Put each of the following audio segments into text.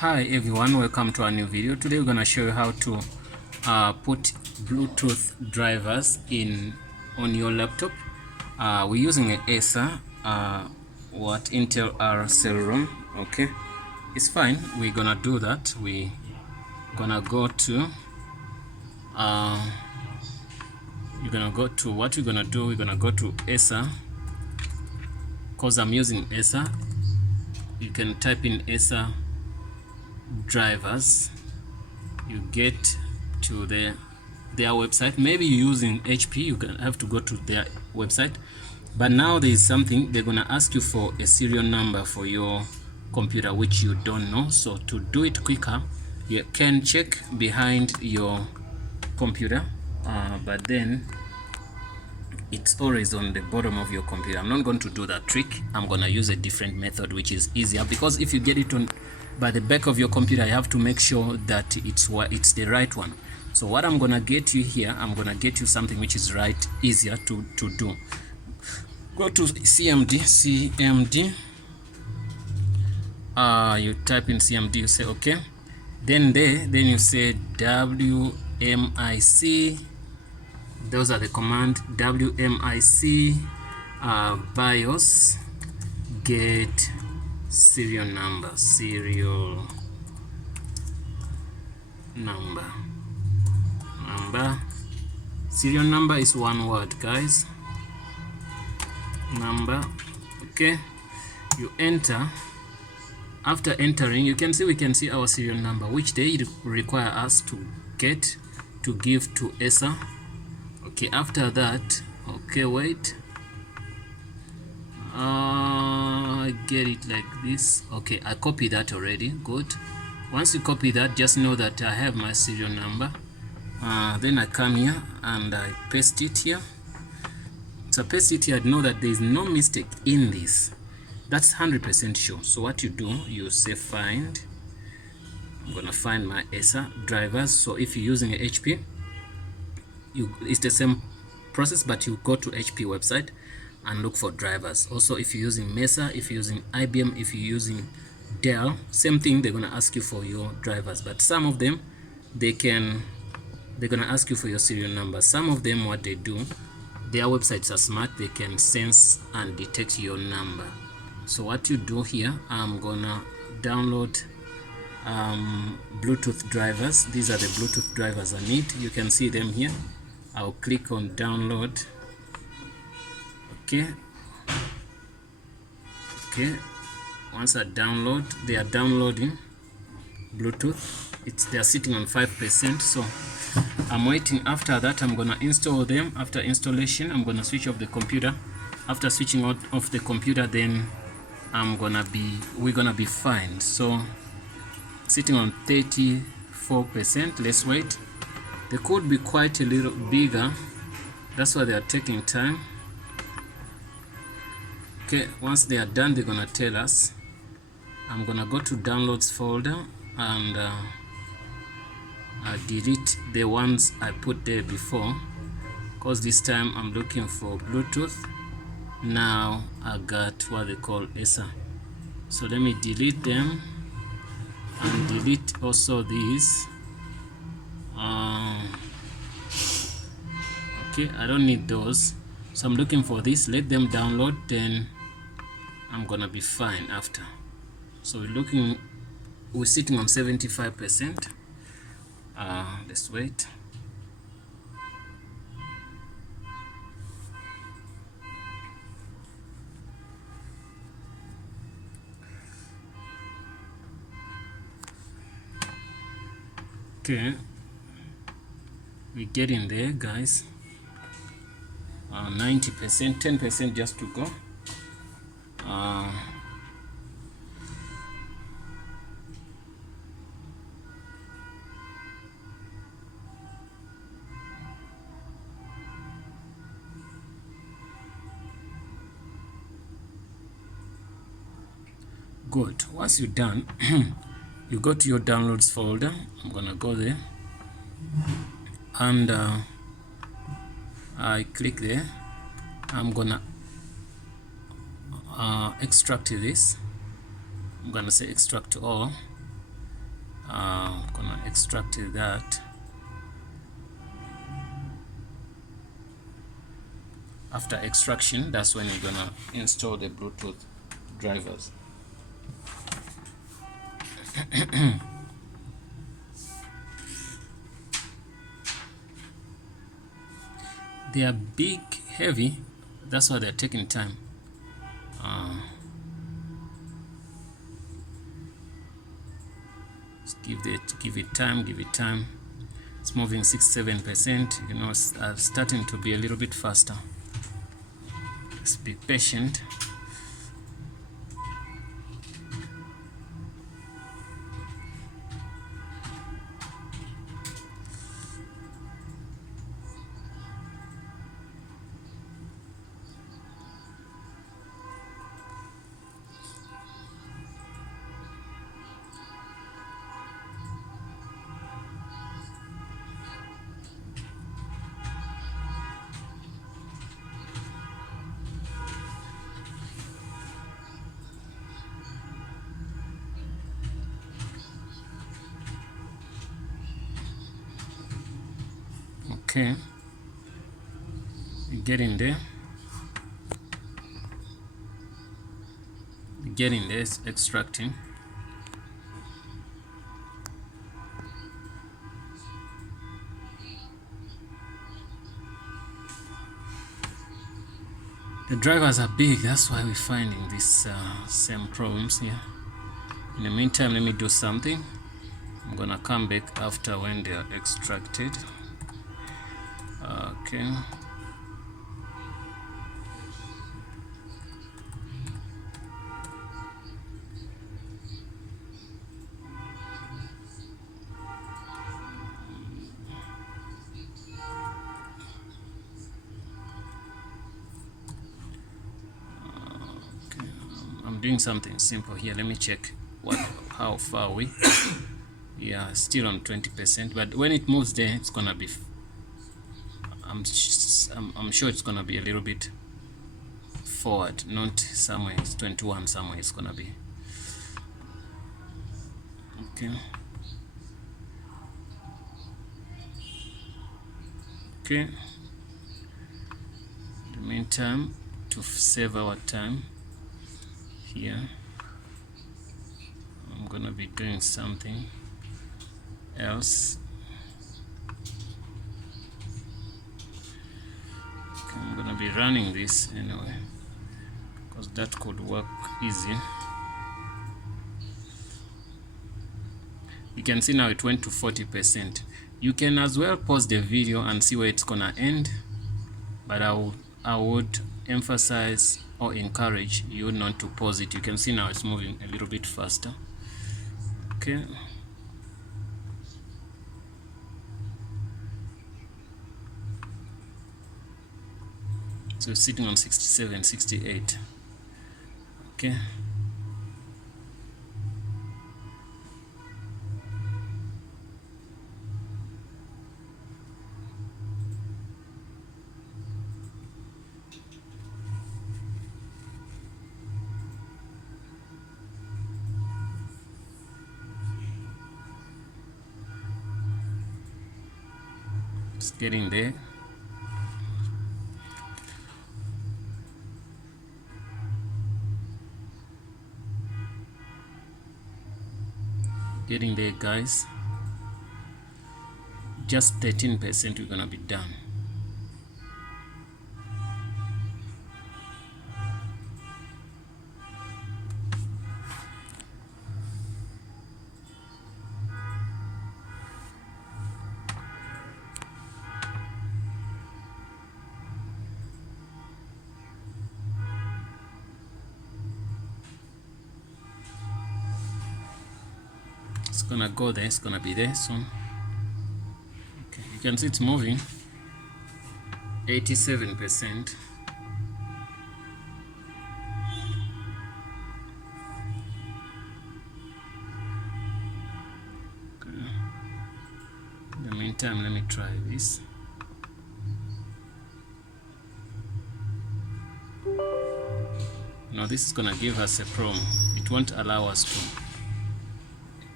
Hi everyone, welcome to our new video. Today we're going to show you how to put Bluetooth drivers on your laptop. We're using an Acer Intel R Celeron. Okay, it's fine. We're gonna do that. We're gonna go to you're gonna go to what we're gonna do. We're gonna go to Acer, because I'm using Acer. You can type in Acer drivers, you get to their website. Maybe you're using HP, you can have to go to their website, but now there is something they're gonna ask you for a serial number for your computer which you don't know. So to do it quicker, you can check behind your computer, but then it's always on the bottom of your computer. I'm not going to do that trick. I'm going to use a different method which is easier, because if you get it on by the back of your computer, you have to make sure that it's the right one. So what I'm going to get you here, I'm going to get you something which is easier to do. Go to CMD, you type in CMD, you say okay, then you say WMIC. Those are the command, WMIC BIOS get serial number. Serial number is one word, guys. Number. Okay, you enter. After entering, we can see our serial number, which they require us to give to Acer. Okay, after that, okay, wait, I get it like this. Okay, I copy that already. Good. Once you copy that, just know that I have my serial number. Then I come here and I paste it here. So paste it here, know that there is no mistake in this. That's 100% sure. So what you do, you say find. I'm gonna find my Acer drivers. So if you're using a HP, it's the same process, but you go to HP website and look for drivers. Also, if you're using Mesa, if you're using IBM, if you're using Dell, same thing, they're gonna ask you for your drivers. But some of them, they're gonna ask you for your serial number. Some of them, what they do, their websites are smart, they can sense and detect your number. So what you do here, I'm gonna download Bluetooth drivers. These are the Bluetooth drivers I need. You can see them here. I'll click on download. Okay, once I download, they are downloading Bluetooth. They are sitting on 5%, so I'm waiting. After that, I'm gonna install them. After installation, I'm gonna switch off the computer. After switching off the computer, then we're gonna be fine. So sitting on 34%. Let's wait. They could be quite a little bigger, that's why they are taking time. Okay, once they are done, they're gonna tell us. I'm gonna go to downloads folder and delete the ones I put there before, because this time I'm looking for Bluetooth. Now I got what they call Acer, so let me delete them and delete also these. Okay, I don't need those, so I'm looking for this. Let them download, then I'm gonna be fine after. So we're sitting on 75%. Let's wait. Okay, we're getting there, guys. 90%, 10% just to go. Good. Once you're done, you go to your downloads folder. I'm gonna go there and I click there. I'm gonna extract this. I'm gonna say extract all. I'm gonna extract that. After extraction, that's when you're gonna install the Bluetooth drivers. They are big, heavy, that's why they're taking time. Give it time. It's moving 6-7%. You know, it's starting to be a little bit faster. Just be patient. Okay, getting there. Getting there, it's extracting. The drivers are big, that's why we're finding these same problems here. In the meantime, let me do something. I'm gonna come back after when they are extracted. Okay. I'm doing something simple here. Let me check how far we. Yeah, still on 20%, but when it moves there, it's gonna be. I'm sure it's gonna be a little bit forward, not somewhere. It's 21 somewhere. It's gonna be. Okay. Okay. In the meantime, to save our time here, I'm gonna be doing something else. Okay, I'm gonna be running this anyway because that could work easy. You can see now it went to 40%. You can as well pause the video and see where it's gonna end, but I would emphasize or encourage you not to pause it. You can see now it's moving a little bit faster. Okay. So it's sitting on 67, 68. Okay. It's getting there. Getting there, guys. Just 13%, we're gonna be done. It's gonna go there, it's gonna be there soon. Okay, you can see it's moving 87%. Okay. In the meantime, let me try this. Now this is gonna give us a problem. It won't allow us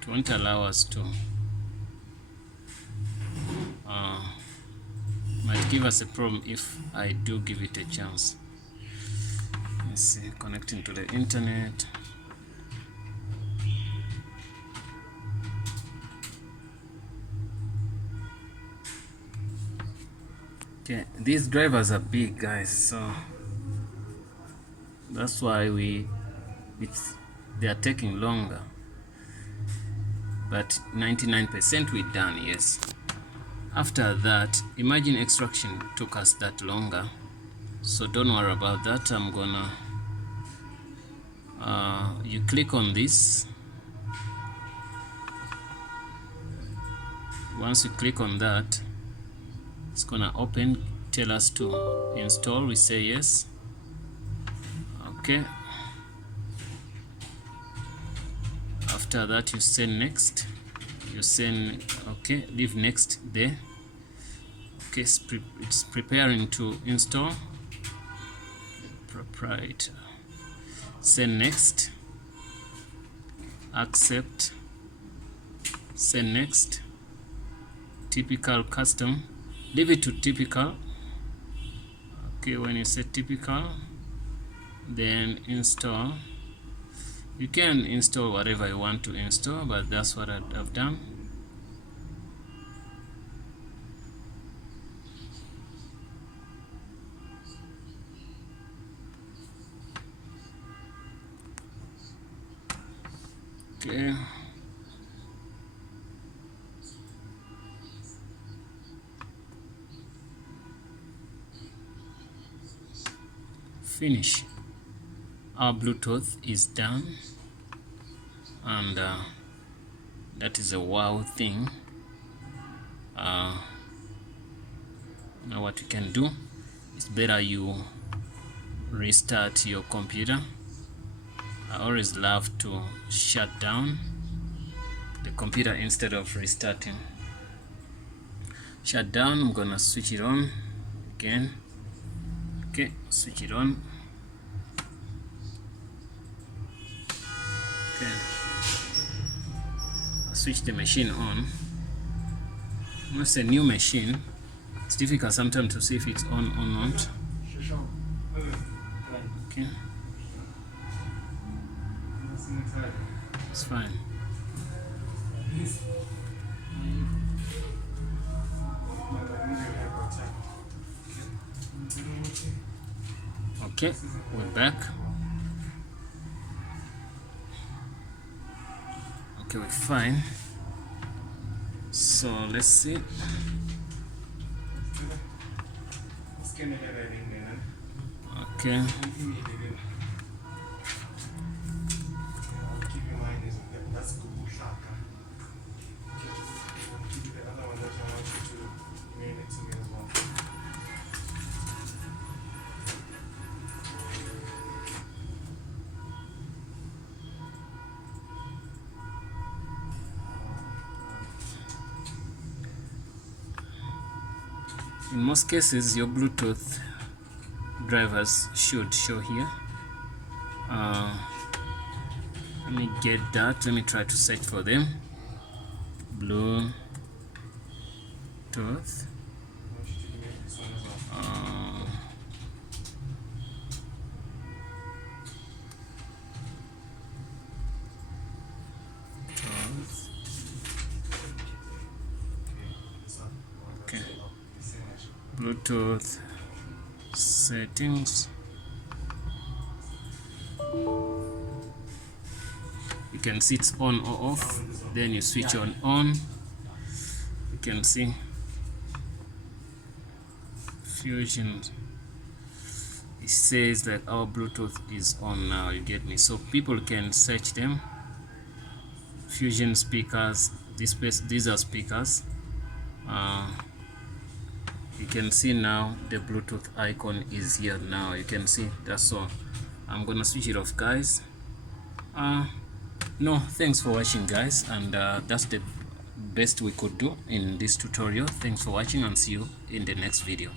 to it won't allow us to. Might give us a problem if I do give it a chance. Let's see, connecting to the internet. Okay, these drivers are big, guys, so that's why they are taking longer, but 99% we're done. Yes, after that, imagine extraction took us that longer, so don't worry about that. I'm gonna you click on this. Once you click on that, it's gonna open, tell us to install. We say yes. Okay, after that you say next, you send, okay, leave next there. Okay, it's preparing to install. Proprietor, send next, accept, send next. Typical, custom, leave it to typical. Okay, when you say typical, then install. You can install whatever you want to install, but that's what I've done. Okay, finish. Our Bluetooth is done, and that is a wow thing. Now what you can do, it's better you restart your computer. I always love to shut down the computer instead of restarting. Shut down. I'm gonna switch it on again. Okay, switch it on. Okay, I'll switch the machine on. When it's a new machine, it's difficult sometimes to see if it's on or not. Okay, it's fine. Okay, we're back. Okay, we're fine. So let's see. Okay. In most cases, your Bluetooth drivers should show here. Let me get that. Let me try to search for them. Bluetooth. Okay. Bluetooth settings. You can see it's on or off. Then you switch on. You can see Fusion. It says that our Bluetooth is on now. You get me? So people can search them. Fusion speakers. These are speakers. You can see now the Bluetooth icon is here now. You can see that's all. I'm gonna switch it off, guys. No, thanks for watching, guys, and that's the best we could do in this tutorial. Thanks for watching, and see you in the next video.